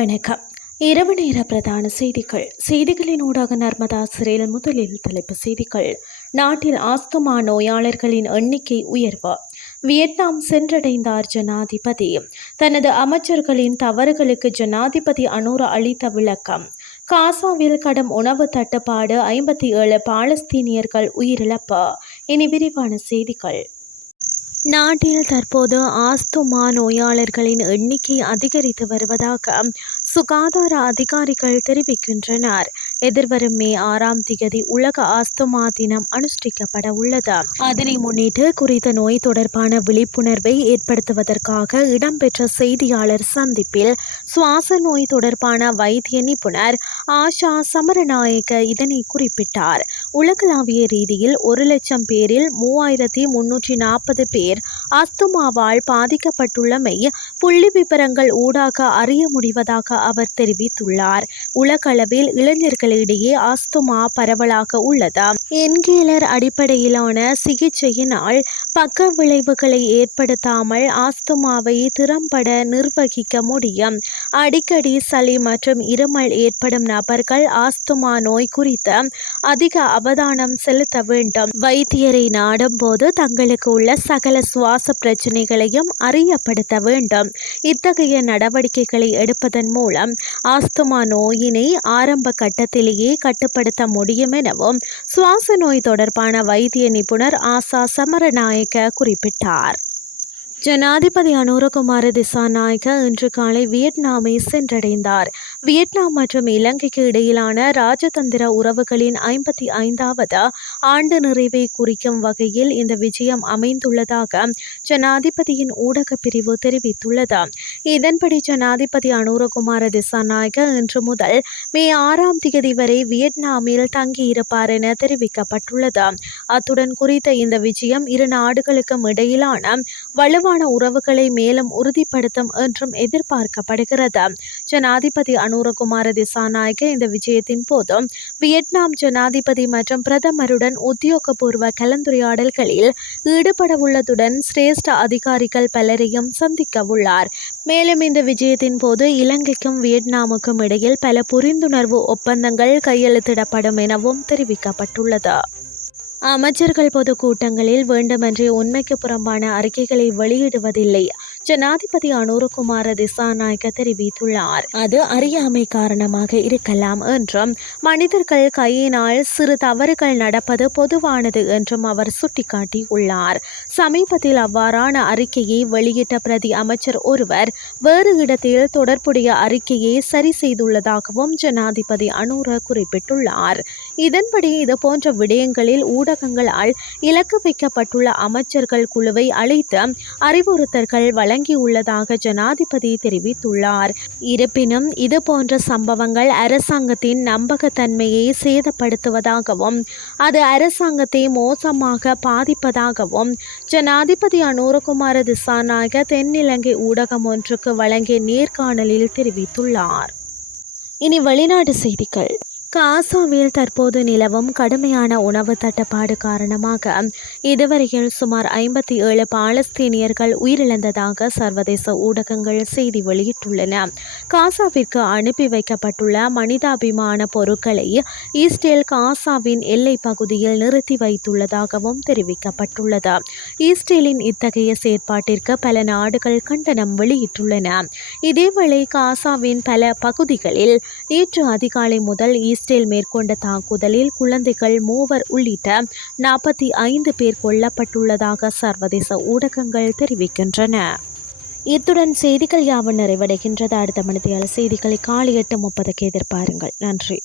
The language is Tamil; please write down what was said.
வணக்கம். இரவு நேர பிரதான செய்திகள். செய்திகளின் ஊடாக நர்மதா சிறையில் முதலில் தலைப்பு செய்திகள். நாட்டில் ஆஸ்துமா நோயாளர்களின் எண்ணிக்கை உயர்வு. வியட்நாம் சென்றடைந்தார் ஜனாதிபதி. தனது அமைச்சர்களின் தவறுகளுக்கு ஜனாதிபதி அனூர அளித்த விளக்கம். காசாவில் கடும் உணவு தட்டுப்பாடு ஐம்பத்தி ஏழு பாலஸ்தீனியர்கள் உயிரிழப்பு. இனி விரிவான செய்திகள். நாட்டில் தற்போது ஆஸ்துமா நோயாளர்களின் எண்ணிக்கை அதிகரித்து வருவதாக சுகாதார அதிகாரிகள் தெரிவிக்கின்றனர். எதிர்வரும் மே ஆறாம் திகதி உலக ஆஸ்துமா தினம் அனுஷ்டிக்கப்பட உள்ளது. அதனை முன்னிட்டு குறித்த நோய் தொடர்பான விழிப்புணர்வை ஏற்படுத்துவதற்காக இடம்பெற்ற செய்தியாளர் சந்திப்பில் சுவாச நோய் தொடர்பான வைத்திய நிபுணர் ஆஷா சமரநாயக்க இதனை குறிப்பிட்டார். உலகளாவிய ரீதியில் ஒரு லட்சம் பேரில் மூவாயிரத்தி முன்னூற்றி நாற்பது பேர் அஸ்துமாவால் பாதிக்கப்பட்டுள்ளமை புள்ளி விவரங்கள் ஊடாக அறிய முடிவதாக அவர் தெரிவித்துள்ளார். உலகளவில் இளைஞர்கள் இளைஞர்களிடையே அஸ்துமா பரவலாக உள்ளது? என்கேலர் அடிப்படையிலான சிகிச்சையினால் பக்க விளைவுகளை ஏற்படுத்தாமல் ஆஸ்துமாவை திறம்பட நிர்வகிக்க முடியும். அடிக்கடி சளி மற்றும் இருமல் ஏற்படும் நபர்கள் ஆஸ்துமா நோய் குறித்த அதிக அவதானம் செலுத்த வேண்டும். வைத்தியரை நாடும் போது தங்களுக்கு உள்ள சகல சுவாச பிரச்சனைகளையும் அறியப்படுத்த வேண்டும். இத்தகைய நடவடிக்கைகளை எடுப்பதன் மூலம் ஆஸ்துமா நோயினை ஆரம்ப கட்டத்தில் கட்டத்திலேயே கட்டுப்படுத்த முடியும் எனவும் சுவாச நோய் தொடர்பான வைத்திய நிபுணர் ஆசா சமரநாயக்க குறிப்பிட்டார். ஜனாதிபதி அனுரகுமார திசாநாயக இன்று காலை வியட்நாமை சென்றடைந்தார். வியட்நாம் மற்றும் இலங்கைக்கு இடையிலான ராஜதந்திர உறவுகளின் ஐம்பத்தி ஐந்தாவது ஆண்டு நிறைவை குறிக்கும் வகையில் இந்த விஜயம் அமைந்துள்ளதாக ஜனாதிபதியின் ஊடக பிரிவு தெரிவித்துள்ளது. இதன்படி ஜனாதிபதி அனுரகுமார திசாநாயக இன்று முதல் மே ஆறாம் தேதி வரை வியட்நாமில் தங்கியிருப்பார் என தெரிவிக்கப்பட்டுள்ளது. அத்துடன் குறித்த இந்த விஜயம் இரு நாடுகளுக்கும் இடையிலான வலுவான வலுவான உறவுகளை மேலும் உறுதிப்படுத்தும் என்றும் எதிர்பார்க்கப்படுகிறது. ஜனாதிபதி அனுரகுமார திசாநாயக்க இந்த விஜயத்தின் போது வியட்நாம் ஜனாதிபதி மற்றும் பிரதமருடன் உத்தியோகபூர்வ கலந்துரையாடல்களில் ஈடுபடவுள்ளதுடன் சிரேஷ்ட அதிகாரிகள் பலரையும் சந்திக்க உள்ளார். மேலும் இந்த விஜயத்தின் போது இலங்கைக்கும் வியட்நாமுக்கும் இடையில் பல புரிந்துணர்வு ஒப்பந்தங்கள் கையெழுத்திடப்படும் எனவும் தெரிவிக்கப்பட்டுள்ளது. அமைச்சர்கள் பொது கூட்டங்களில் வேண்டுமென்றே உண்மைக்கு புறம்பான அறிக்கைகளை வெளியிடுவதில்லை. ஜனாதிபதி அனுரகுமார திசாநாயக்க தெரிவித்துள்ளார் அது அறியாமை காரணமாக இருக்கலாம் என்றும் மனிதர்கள் கையினால் சிறு தவறுகள் நடப்பது பொதுவானது என்றும் அவர் சுட்டிக்காட்டியுள்ளார். சமீபத்தில் அவ்வாறான அறிக்கையை வெளியிட்ட பிரதி அமைச்சர் ஒருவர் வேறு இடத்தில் தொடர்புடைய அறிக்கையை சரி செய்துள்ளதாகவும் ஜனாதிபதி அனுர குறிப்பிட்டுள்ளார். இதன்படி இதுபோன்ற விடயங்களில் ஊடகங்களால் இலக்கு வைக்கப்பட்டுள்ள அமைச்சர்கள் குழுவை அழைத்து அறிவுறுத்தல்கள் வழங்கியுள்ளதாக ஜனாதிபதி தெரிவித்துள்ளார். இருப்பினும் இதுபோன்ற சம்பவங்கள் அரசாங்கத்தின் நம்பகத்தன்மையை சேதப்படுத்துவதாகவும் அது அரசாங்கத்தை மோசமாக பாதிப்பதாகவும் ஜனாதிபதி அனுரகுமார திசாநாயக தென்னிலங்கை ஊடகம் ஒன்றுக்கு வழங்கிய நேர்காணலில் தெரிவித்துள்ளார். இனி வெளிநாட்டு செய்திகள். காசாவில் தற்போது நிலவும் கடுமையான உணவு தட்டுப்பாடு காரணமாக இதுவரையில் சுமார் ஐம்பத்தி ஏழு பாலஸ்தீனியர்கள் உயிரிழந்ததாக சர்வதேச ஊடகங்கள் செய்தி வெளியிட்டுள்ளன. காசாவிற்கு அனுப்பி வைக்கப்பட்டுள்ள மனிதாபிமான பொருட்களை ஈஸ்டேல் காசாவின் எல்லை பகுதியில் நிறுத்தி வைத்துள்ளதாகவும் தெரிவிக்கப்பட்டுள்ளது. ஈஸ்டேலின் இத்தகைய செயற்பாட்டிற்கு பல நாடுகள் கண்டனம் வெளியிட்டுள்ளன. இதேவேளை காசாவின் பல பகுதிகளில் நேற்று அதிகாலை முதல் இஸ்ரேல் மேற்கொண்ட தாக்குதலில் குழந்தைகள் மூவர் உள்ளிட்ட நாற்பத்தி ஐந்து பேர் கொல்லப்பட்டுள்ளதாக சர்வதேச ஊடகங்கள் தெரிவிக்கின்றன. இத்துடன் செய்திகள் யாவும் நிறைவடைகின்றது. அடுத்த மணித்தியால செய்திகளை காலை எட்டு முப்பதுக்கு எதிர்பாருங்கள். நன்றி.